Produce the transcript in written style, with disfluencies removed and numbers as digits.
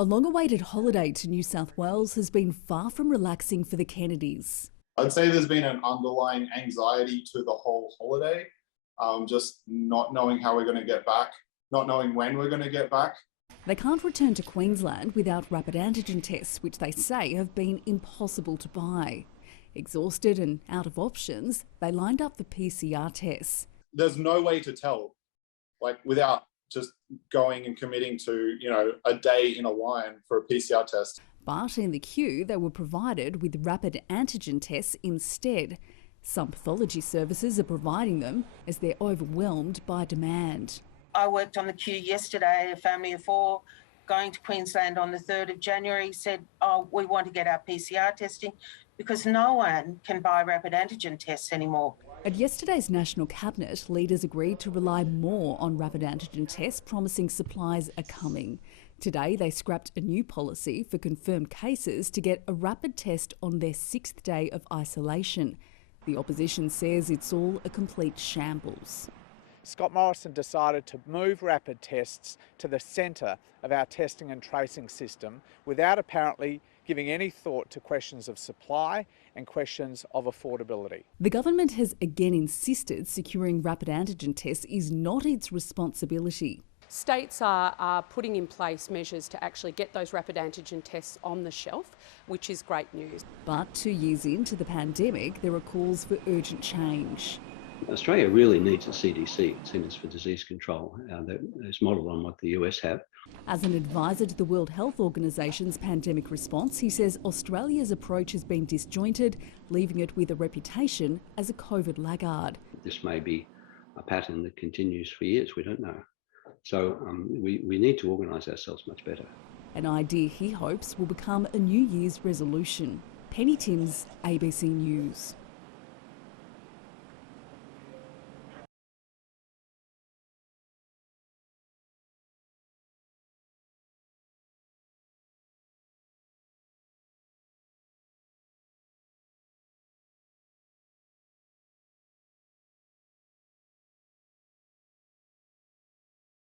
A long-awaited holiday to New South Wales has been far from relaxing for the Kennedys. I'd say there's been an underlying anxiety to the whole holiday, just not knowing how we're going to get back, not knowing when we're going to get back. They can't return to Queensland without rapid antigen tests, which they say have been impossible to buy. Exhausted and out of options, they lined up for PCR tests. There's no way to tell, without just going and committing to, a day in a line for a PCR test. But in the queue, they were provided with rapid antigen tests instead. Some pathology services are providing them as they're overwhelmed by demand. I worked on the queue yesterday, a family of 4 going to Queensland on the 3rd of January said, we want to get our PCR testing because no one can buy rapid antigen tests anymore. At yesterday's National Cabinet, leaders agreed to rely more on rapid antigen tests, promising supplies are coming. Today, they scrapped a new policy for confirmed cases to get a rapid test on their 6th day of isolation. The opposition says it's all a complete shambles. Scott Morrison decided to move rapid tests to the centre of our testing and tracing system without apparently giving any thought to questions of supply and questions of affordability. The government has again insisted securing rapid antigen tests is not its responsibility. States are putting in place measures to actually get those rapid antigen tests on the shelf, which is great news. But 2 years into the pandemic, there are calls for urgent change. Australia really needs a CDC, Centres for Disease Control, that is modelled on what the US have. As an advisor to the World Health Organisation's pandemic response, he says Australia's approach has been disjointed, leaving it with a reputation as a COVID laggard. This may be a pattern that continues for years, we don't know. So we need to organise ourselves much better. An idea he hopes will become a New Year's resolution. Penny Timms, ABC News.